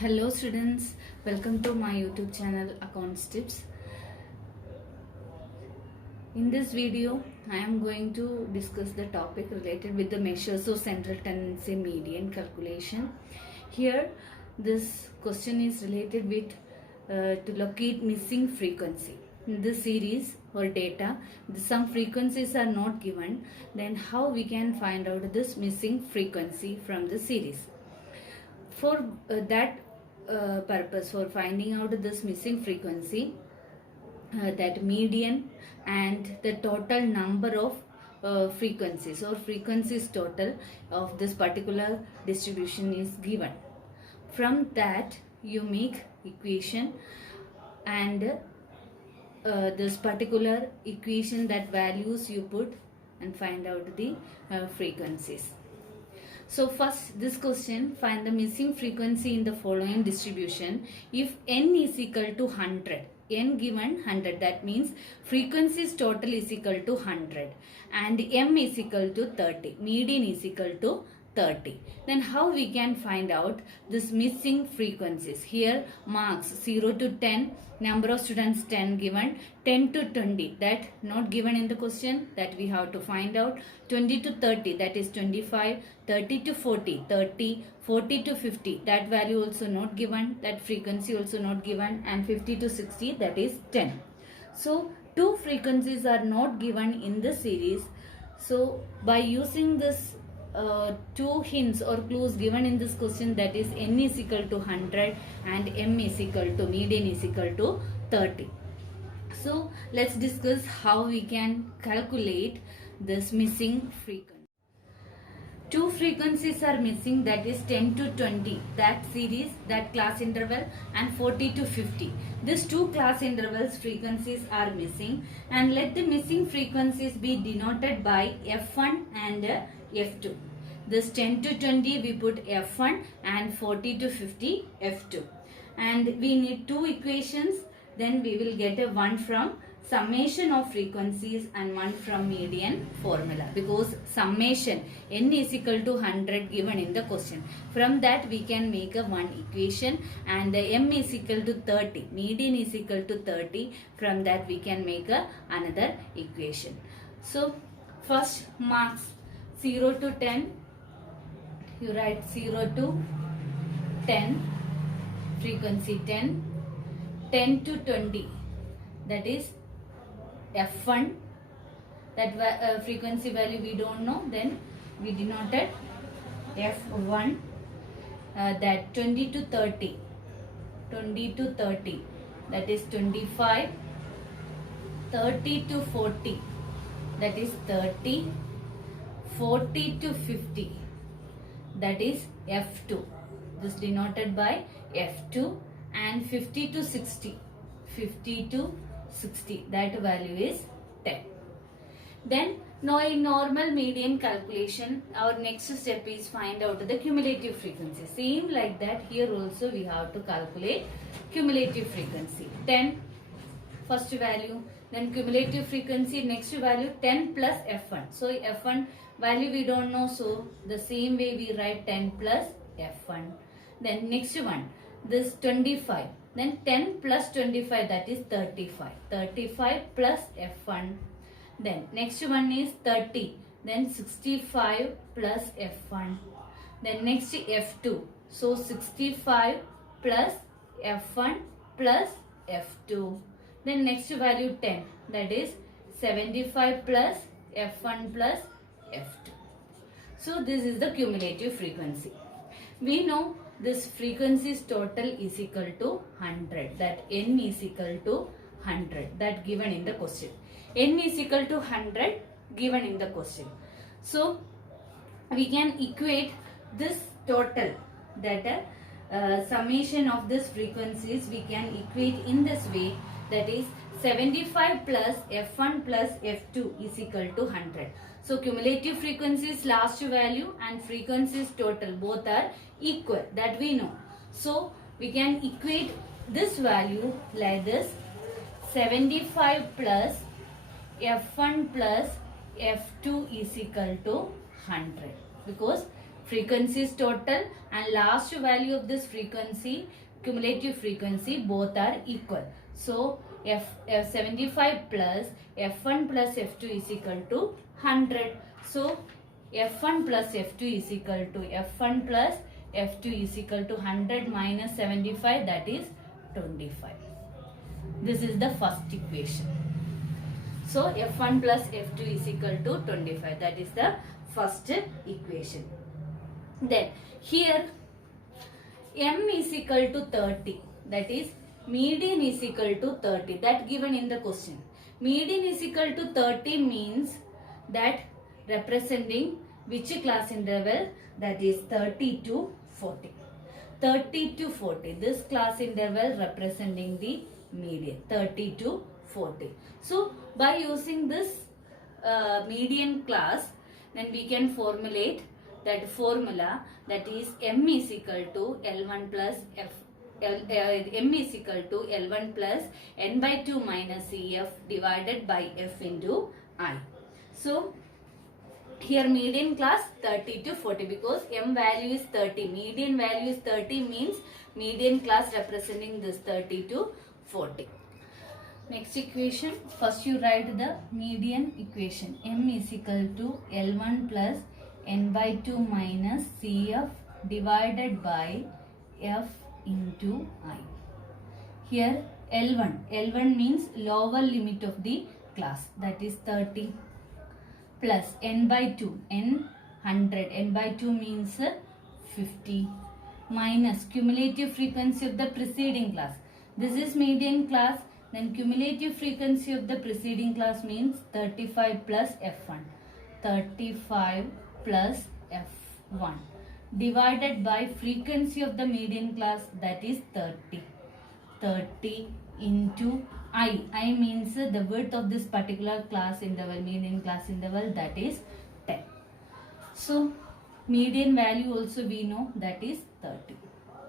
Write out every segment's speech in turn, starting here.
Hello students, welcome to my YouTube channel Accounts Tips. In this video, I am going to discuss the topic related with the measures of central tendency median calculation. Here, this question is related with to locate missing frequency. In this series or data, some frequencies are not given, then how we can find out this missing frequency from the series. For that purpose, for finding out this missing frequency, that median and the total number of frequencies or frequencies total of this particular distribution is given. From that you make equation, and this particular equation, that values you put and find out the frequencies. So first, this question, find the missing frequency in the following distribution if n is equal to 100. N given 100, that means frequencies total is equal to 100 and m is equal to 30. Median is equal to 30. Then how we can find out this missing frequencies? Here marks 0 to 10, number of students 10 given, 10 to 20 that not given in the question, that we have to find out, 20 to 30 that is 25, 30 to 40 30, 40 to 50 that value also not given, that frequency also not given, and 50 to 60 that is 10. So two frequencies are not given in the series. So by using this two hints or clues given in this question, that is n is equal to 100 and m is equal to median is equal to 30. So let's discuss how we can calculate this missing frequency. Two frequencies are missing, that is 10 to 20, that series, that class interval, and 40 to 50. These two class intervals frequencies are missing, and let the missing frequencies be denoted by F1 and F2. This 10 to 20 we put F1 and 40 to 50 F2. And we need two equations, then we will get a one from summation of frequencies and one from median formula, because summation n is equal to 100 given in the question. From that we can make a one equation, and the m is equal to 30, median is equal to 30. From that we can make a another equation. So first marks 0 to 10, you write 0 to 10, frequency 10, 10 to 20 that is F1, that frequency value we don't know, then we denoted F1. That 20 to 30, 20 to 30 that is 25, 30 to 40 that is 30, 40 to 50 that is F2, this denoted by F2, and 50 to 60, 50 to 60 that value is 10. Then now in normal median calculation, our next step is find out the cumulative frequency. Same like that, here also we have to calculate cumulative frequency. 10 first value, then cumulative frequency next value 10 plus F1. So F1 value we don't know, so the same way we write 10 plus F1. Then next one, this 25, then 10 plus 25 that is 35, 35 plus F1. Then next one is 30, then 65 plus F1. Then next F2, so 65 plus F1 plus F2. Then next value 10, that is 75 plus F1 plus F2. So this is the cumulative frequency. We know this frequency's total is equal to 100, that n is equal to 100, that given in the question. N is equal to 100 given in the question. So we can equate this total, that summation of this frequencies we can equate in this way, that is 75 plus F1 plus F2 is equal to 100. So cumulative frequencies last value and frequencies total both are equal, that we know. So we can equate this value like this: 75 plus F1 plus F2 is equal to 100, because frequencies total, and last value of this frequency, cumulative frequency, both are equal. So F75 plus F1 plus F2 is equal to 100. So F1 plus F2 is equal to F1 plus F2 is equal to 100 minus 75, that is 25. This is the first equation. So F1 plus F2 is equal to 25. That is the first equation. Then here M is equal to 30. That is median is equal to 30. That given in the question. Median is equal to 30 means that representing which class interval? That is 30 to 40. 30 to 40. This class interval representing the median. 30 to 40. So by using this median class, then we can formulate that formula, that is M is equal to L1 plus M is equal to L1 plus N by 2 minus CF divided by F into I. So here median class 30 to 40, because M value is 30, median value is 30 means median class representing this 30 to 40. Next equation, first you write the median equation. M is equal to L1 plus N by 2 minus CF divided by F into I. Here L1 means lower limit of the class, that is 30, plus N by 2, N 100, N by 2 means 50, minus cumulative frequency of the preceding class. This is median class, then cumulative frequency of the preceding class means 35 plus F1, 35 plus F1 divided by frequency of the median class, that is 30. 30 into I. I means the width of this particular class interval, median class interval, that is 10. So median value also we know, that is 30.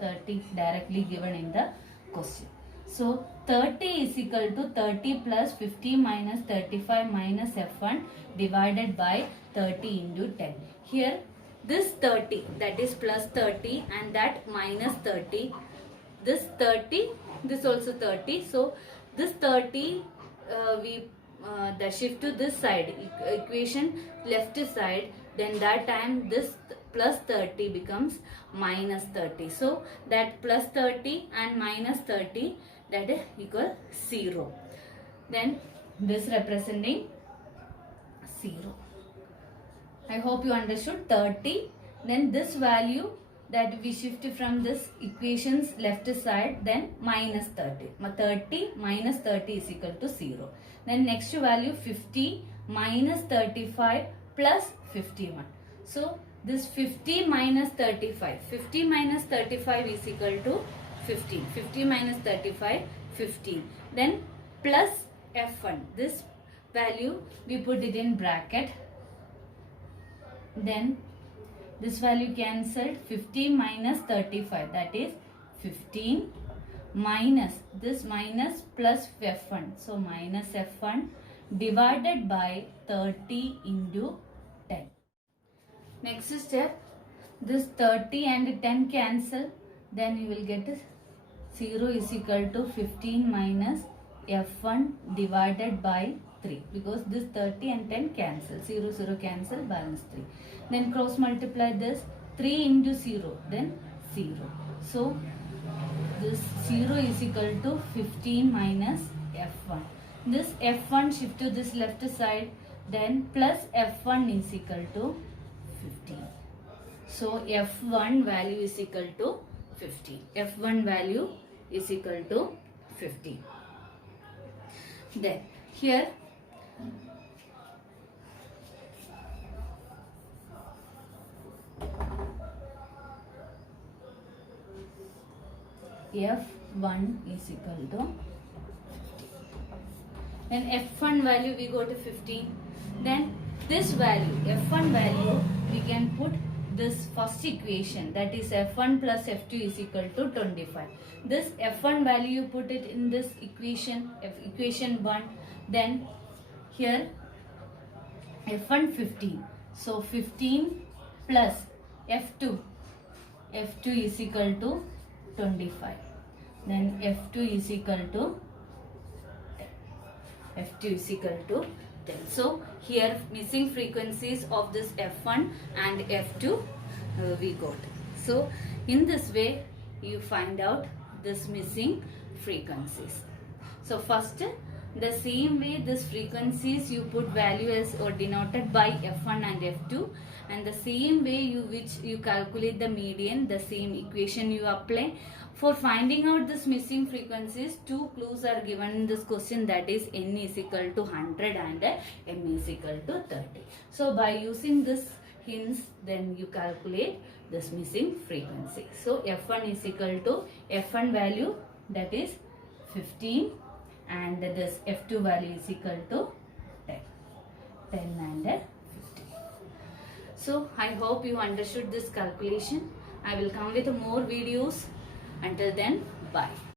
30 directly given in the question. So 30 is equal to 30 plus 50 minus 35 minus F1 divided by 30 into 10. Here this 30, that is plus 30, and that minus 30. This 30, this also 30. So this 30 we the shift to this side, equation left side, then that time this plus 30 becomes minus 30. So that plus 30 and minus 30, that is equal 0. Then this representing 0. I hope you understood. 30. Then this value that we shift from this equation's left side, then minus 30. 30 minus 30 is equal to 0. Then next value 50 minus 35 plus 51. So this 50 minus 35. 50 minus 35 is equal to 15. 50 minus 35, 15. Then plus F1. This value we put it in bracket. Then this value cancelled. 50 minus 35, that is 15, minus this minus plus F1. So minus F1 divided by 30 into 10. Next step, this 30 and 10 cancel. Then you will get 0 is equal to 15 minus F1 divided by 3, because this 30 and 10 cancel, 0 0 cancel, balance 3. Then cross multiply this, 3 into 0, then 0. So this 0 is equal to 15 minus F1. This F1 shift to this left side, then plus F1 is equal to 15. So F1 value is equal to 15. F1 value is equal to 15. Then here F1 is equal to 50. Then F1 value we go to 15. Then this value, F1 value, we can put this first equation, that is F1 plus F2 is equal to 25. This F1 value you put it in this equation, equation 1. Then here F1 15. So 15 plus F2 is equal to 25, then F2 is equal to 10. So here missing frequencies of this F1 and F2 we got. So in this way you find out this missing frequencies. So first, the same way this frequencies you put value as or denoted by F1 and F2, and the same way you calculate the median, the same equation you apply. For finding out this missing frequencies, two clues are given in this question, that is n is equal to 100 and m is equal to 30. So by using this hints, then you calculate this missing frequency. So F1 is equal to F1 value, that is 15, and this F2 value is equal to 10 and 15. So I hope you understood this calculation. I will come with more videos. Until then, bye.